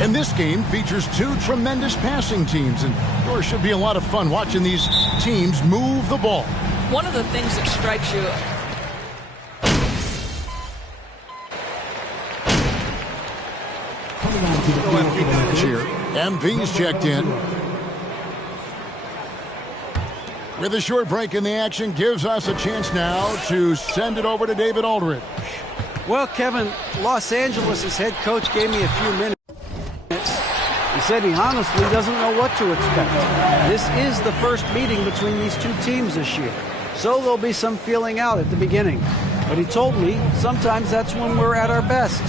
And this game features two tremendous passing teams, and there should be a lot of fun watching these teams move the ball. One of the things that strikes you... Here, MV's checked in. With a short break in the action, gives us a chance now to send it over to David Aldridge. Well, Kevin, Los Angeles' head coach gave me a few minutes. He said he honestly doesn't know what to expect. This is the first meeting between these two teams this year, so there'll be some feeling out at the beginning. But he told me sometimes that's when we're at our best,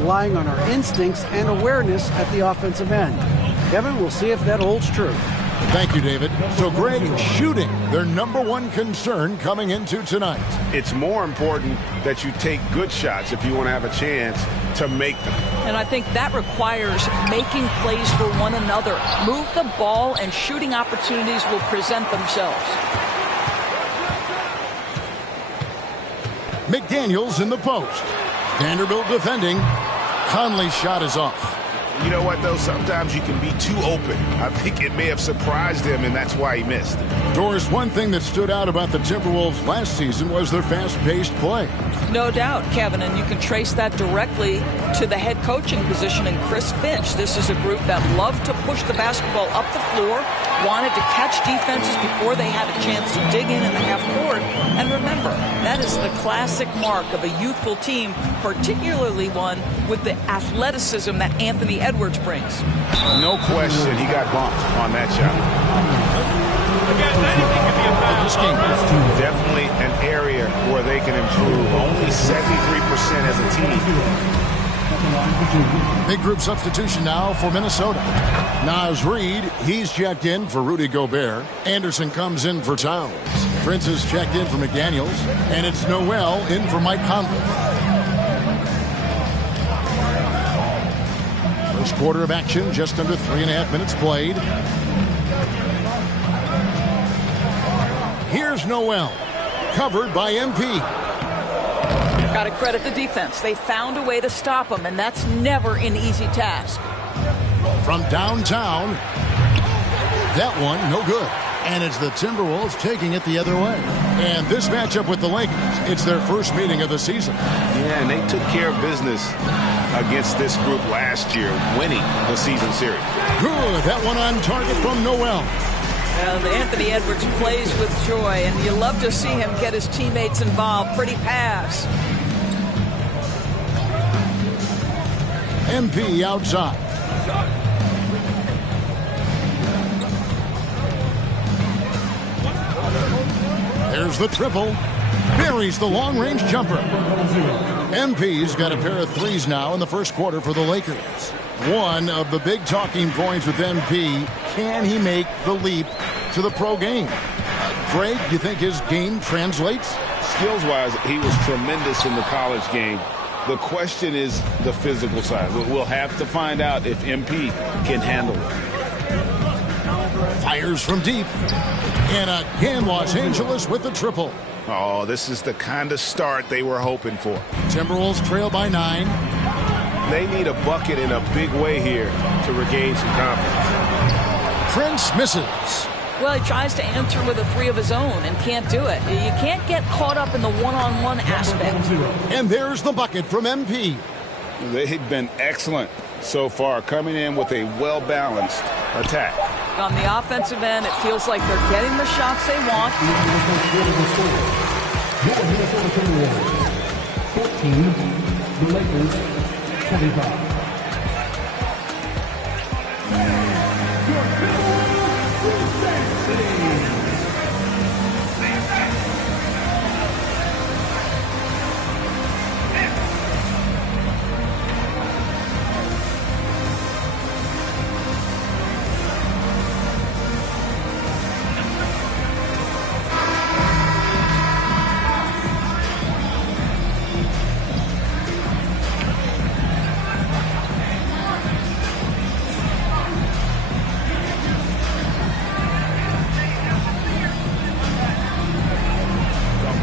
relying on our instincts and awareness at the offensive end. Kevin, we'll see if that holds true. Thank you, David. So, Greg, shooting, their number one concern coming into tonight. It's more important that you take good shots if you want to have a chance to make them. And I think that requires making plays for one another. Move the ball and shooting opportunities will present themselves. McDaniels in the post. Vanderbilt defending. Conley's shot is off. You know what, though? Sometimes you can be too open. I think it may have surprised him, and that's why he missed. Doris, one thing that stood out about the Timberwolves last season was their fast-paced play. No doubt, Kevin, and you can trace that directly to the head coaching position in Chris Finch. This is a group that loved to push the basketball up the floor, wanted to catch defenses before they had a chance to dig in the half court. And remember, that is the classic mark of a youthful team, particularly one with the athleticism that Anthony Edwards brings. No question he got bumped on that shot. This game is definitely an area where they can improve. Only 73% as a team. Big group substitution now for Minnesota. Naz Reid, he's checked in for Rudy Gobert. Anderson comes in for Towns. Prince is checked in for McDaniels. And it's Noel in for Mike Conley. First quarter of action, just under 3.5 minutes played. Here's Noel, covered by MP. Got to credit the defense. They found a way to stop him, and that's never an easy task. From downtown, that one no good. And it's the Timberwolves taking it the other way. And this matchup with the Lakers, it's their first meeting of the season. Yeah, and they took care of business against this group last year, winning the season series. Good, that one on target from Noel. And Anthony Edwards plays with joy, and you love to see him get his teammates involved. Pretty pass. MP outside. There's the triple. buries the long-range jumper. MP's got a pair of threes now in the first quarter for the Lakers. One of the big talking points with MP, can he make the leap to the pro game? Greg, do you think his game translates? Skills-wise, he was tremendous in the college game. The question is the physical side. We'll have to find out if MP can handle it. Fires from deep. And again, Los Angeles with the triple. Oh, this is the kind of start they were hoping for. Timberwolves trail by 9. They need a bucket in a big way here to regain some confidence. Prince misses. Well, he tries to answer with a three of his own and can't do it. You can't get caught up in the one-on-one aspect. And there's the bucket from MP. They've been excellent so far, coming in with a well-balanced attack. On the offensive end, it feels like they're getting the shots they want. 14, the Lakers, 25.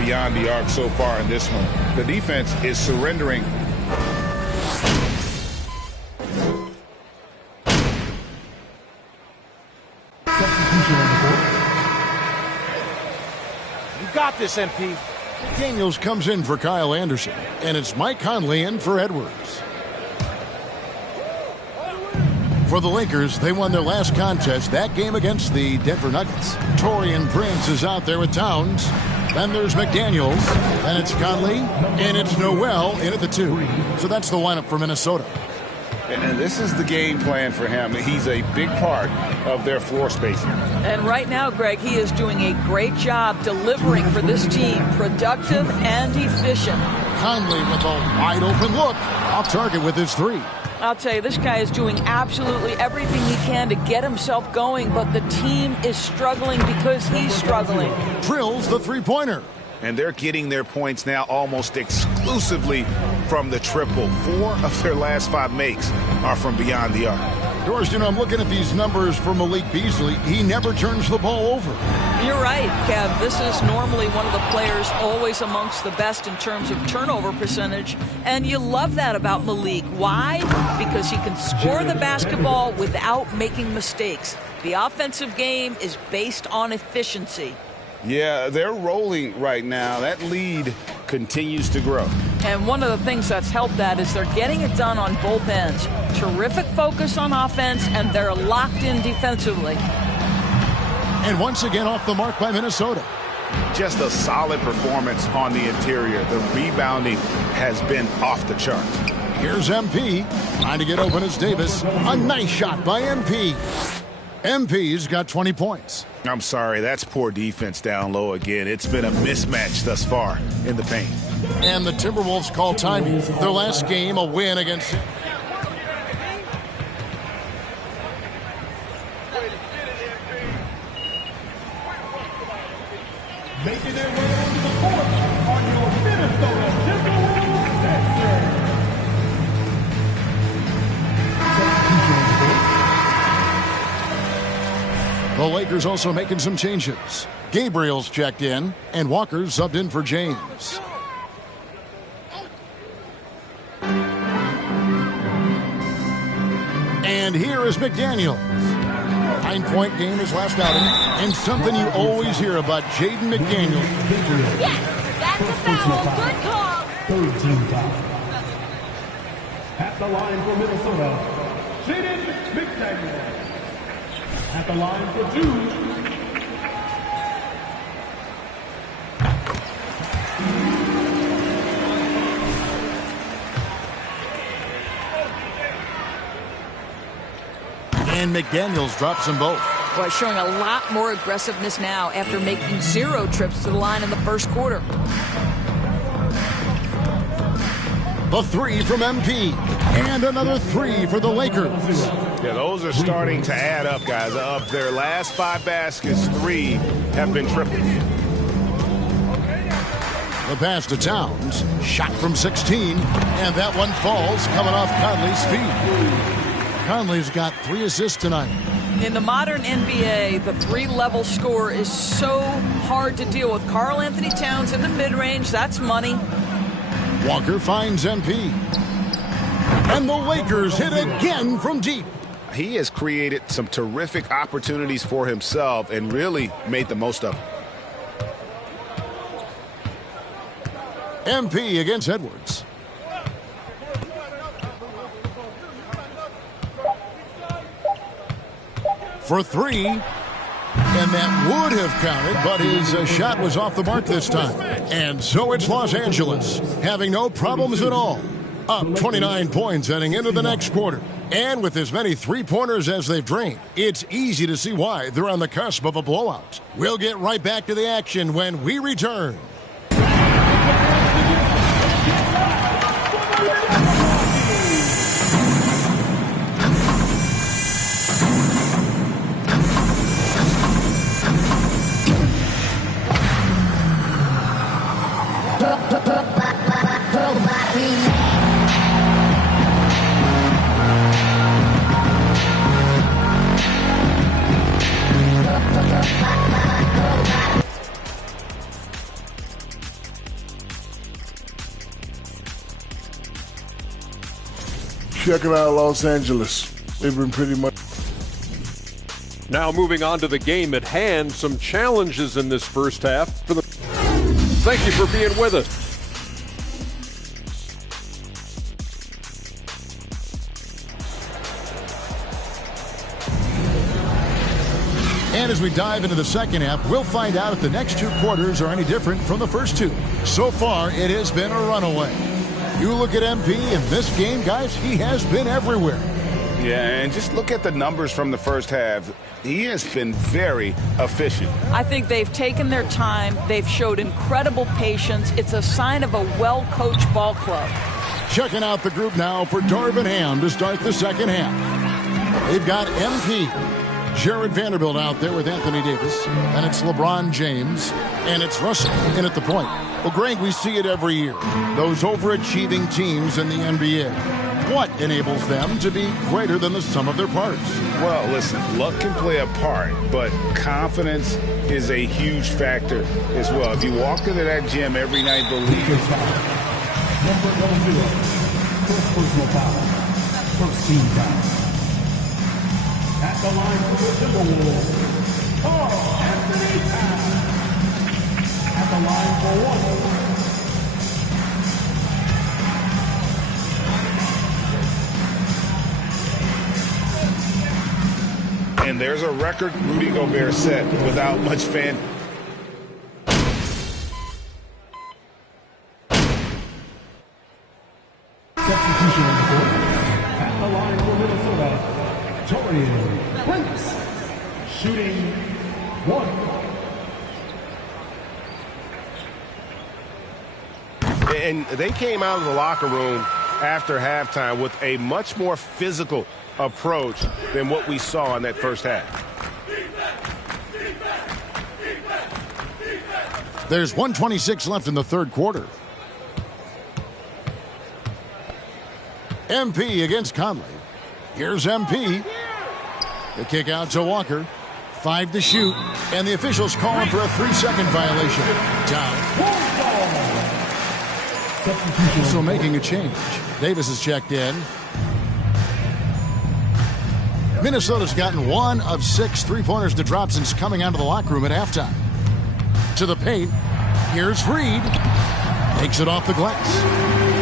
Beyond the arc so far in this one. The defense is surrendering. You got this, MP. Daniels comes in for Kyle Anderson, and it's Mike Conley in for Edwards. For the Lakers, they won their last contest, that game against the Denver Nuggets. Taurean Prince is out there with Towns. Then there's McDaniels, then it's Conley, and it's Noel in at the 2. So that's the lineup for Minnesota. And this is the game plan for him. He's a big part of their floor spacing. And right now, Greg, he is doing a great job delivering for this team, productive and efficient. Conley with a wide open look, off target with his 3. I'll tell you, this guy is doing absolutely everything he can to get himself going, but the team is struggling because he's struggling. Drills the three-pointer. And they're getting their points now almost exclusively from the triple. 4 of their last 5 makes are from beyond the arc. Doris, I'm looking at these numbers for Malik Beasley. He never turns the ball over. You're right, Kev. This is normally one of the players always amongst the best in terms of turnover percentage. And you love that about Malik. Why? Because he can score the basketball without making mistakes. The offensive game is based on efficiency. Yeah, they're rolling right now. That lead continues to grow. And one of the things that's helped that is they're getting it done on both ends. Terrific focus on offense, and they're locked in defensively. And once again off the mark by Minnesota. Just a solid performance on the interior. The rebounding has been off the charts. Here's MP. Trying to get open as Davis. A nice shot by MP. MP's got 20 points. I'm sorry, that's poor defense down low again. It's been a mismatch thus far in the paint. And the Timberwolves call timing. Their last game, a win against... Making their way onto the court are your Minnesota Timberwolves Dancers. The Lakers also making some changes. Gabriel's checked in, and Walker's subbed in for James. And here is McDaniels. 9-point game his last outing, and something you always hear about Jaden McDaniels. Yes, that's a foul. Good call. 13 foul. At the line for Minnesota, Jaden McDaniels. At the line for 2. And McDaniels drops them both. Boy, showing a lot more aggressiveness now after making 0 trips to the line in the first quarter. The three from MP. And another three for the Lakers. Yeah, those are starting to add up, guys. Of their last 5 baskets, 3 have been triples. The pass to Towns. Shot from 16. And that one falls coming off Conley's feet. Conley's got 3 assists tonight. In the modern NBA, the 3-level score is so hard to deal with. Karl Anthony Towns in the mid-range, that's money. Walker finds MP. And the Lakers hit again from deep. He has created some terrific opportunities for himself and really made the most of them. MP against Edwards. For 3. And that would have counted, but his shot was off the mark this time. And so it's Los Angeles, having no problems at all. Up 29 points heading into the next quarter. And with as many three-pointers as they've drained, it's easy to see why they're on the cusp of a blowout. We'll get right back to the action when we return. Checking out Los Angeles. They've been pretty much. Now moving on to the game at hand, some challenges in this first half. Thank you for being with us. And as we dive into the second half, we'll find out if the next 2 quarters are any different from the first 2. So far, it has been a runaway. You look at MP in this game, guys, he has been everywhere. Yeah, and just look at the numbers from the first half. He has been very efficient. I think they've taken their time. They've showed incredible patience. It's a sign of a well-coached ball club. Checking out the group now for Darvin Ham to start the second half. They've got MP. Jared Vanderbilt out there with Anthony Davis. And it's LeBron James. And it's Russell in at the point. Well, Greg, we see it every year. Those overachieving teams in the NBA. What enables them to be greater than the sum of their parts? Well, listen, luck can play a part, but confidence is a huge factor as well. If you walk into that gym every night believing. Number 0, first personal foul, first team foul. At the line for the Timberwolves, Karl Anthony Towns. At the line for 1. And there's a record Rudy Gobert set without much fan. Substitution on the court. At the line for Minnesota, Taurean Prince. Shooting 1. And they came out of the locker room after halftime with a much more physical approach than what we saw in that first half. There's 1:26 left in the third quarter. MP against Conley. Here's MP. The kick out to Walker. 5 to shoot. And the officials calling for a 3-second violation. Down. So making a change. Davis is checked in. Minnesota's gotten 1 of 6 three-pointers to drop since coming out of the locker room at halftime. To the paint. Here's Reed. Takes it off the glass.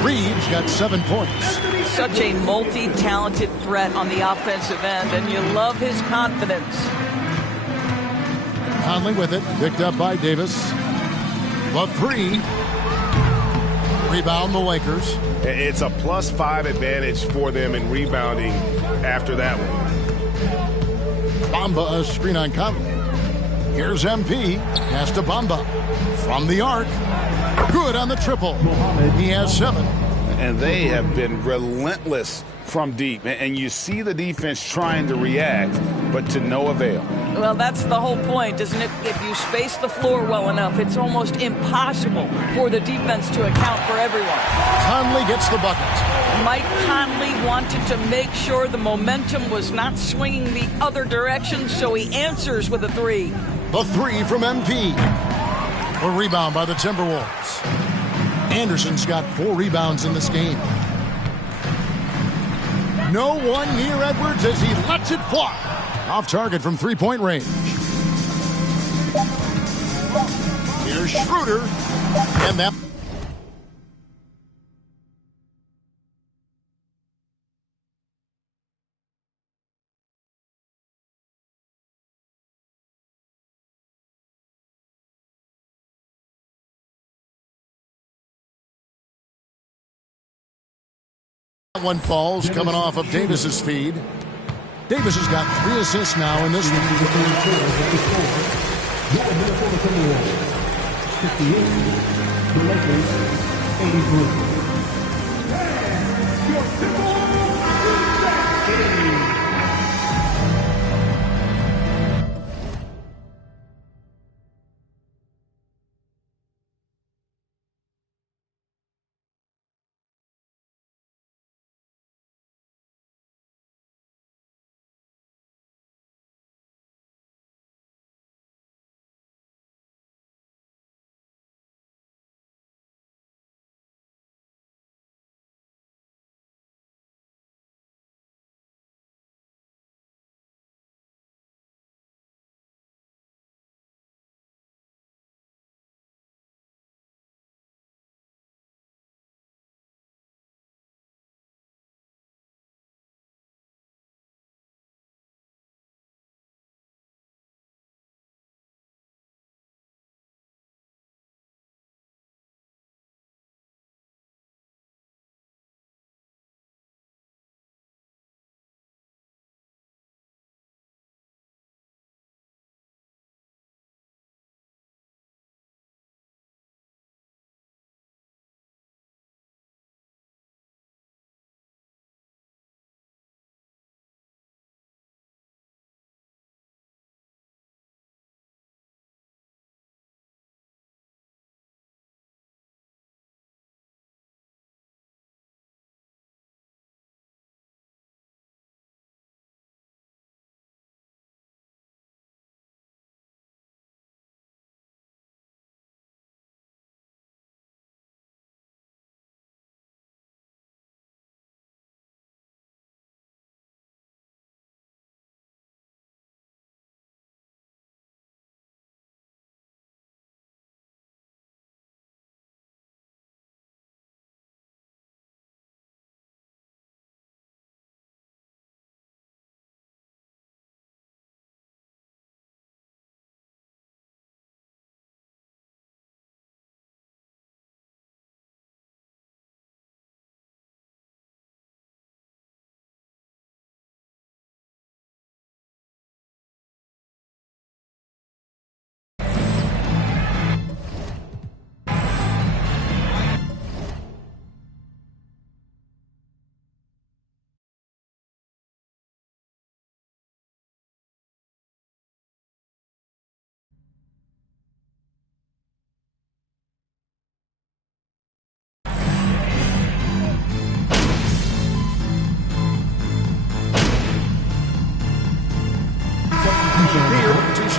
Reed's got 7 points. Such a multi-talented threat on the offensive end, and you love his confidence. Conley with it. Picked up by Davis. The 3. Rebound the Lakers. It's a +5 advantage for them in rebounding after that one. Bamba a screen on Conley. Here's MP. Pass to Bamba. From the arc. Good on the triple. He has 7. and they have been relentless from deep. And you see the defense trying to react, but to no avail. Well, that's the whole point, isn't it? If you space the floor well enough, it's almost impossible for the defense to account for everyone. Conley gets the bucket. Mike Conley wanted to make sure the momentum was not swinging the other direction, so he answers with a three. The three from MP. A rebound by the Timberwolves. Anderson's got 4 rebounds in this game. No one near Edwards as he lets it fly. Off target from three-point range. Here's Schroeder. And that... one falls coming off of Davis's feed. Davis has got 3 assists now in this one.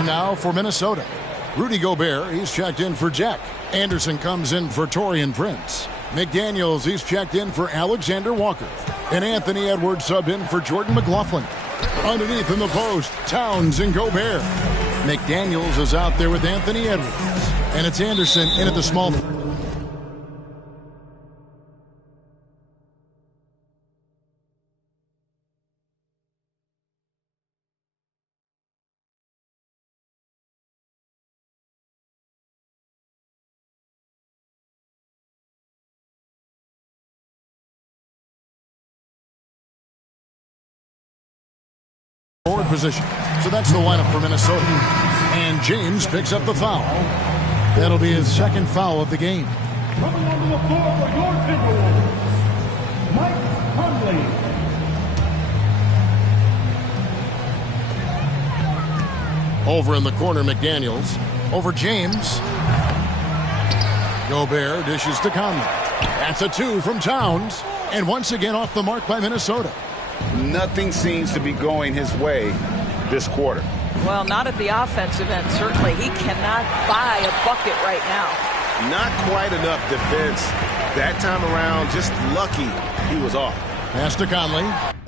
Now for Minnesota. Rudy Gobert, he's checked in for Jack. Anderson comes in for Taurean Prince. McDaniels, he's checked in for Alexander Walker. And Anthony Edwards subbed in for Jordan McLaughlin. Underneath in the post, Towns and Gobert. McDaniels is out there with Anthony Edwards. And it's Anderson in at the small... forward position. So that's the lineup for Minnesota. And James picks up the foul. That'll be his second foul of the game. Coming onto the floor for your Timberwolves, Over in the corner, McDaniels. Over James. Gobert dishes to Conley. That's a 2 from Towns. And once again off the mark by Minnesota. Nothing seems to be going his way this quarter. Well, not at the offensive end, certainly. He cannot buy a bucket right now. Not quite enough defense that time around. Just lucky he was off. Pass to Conley.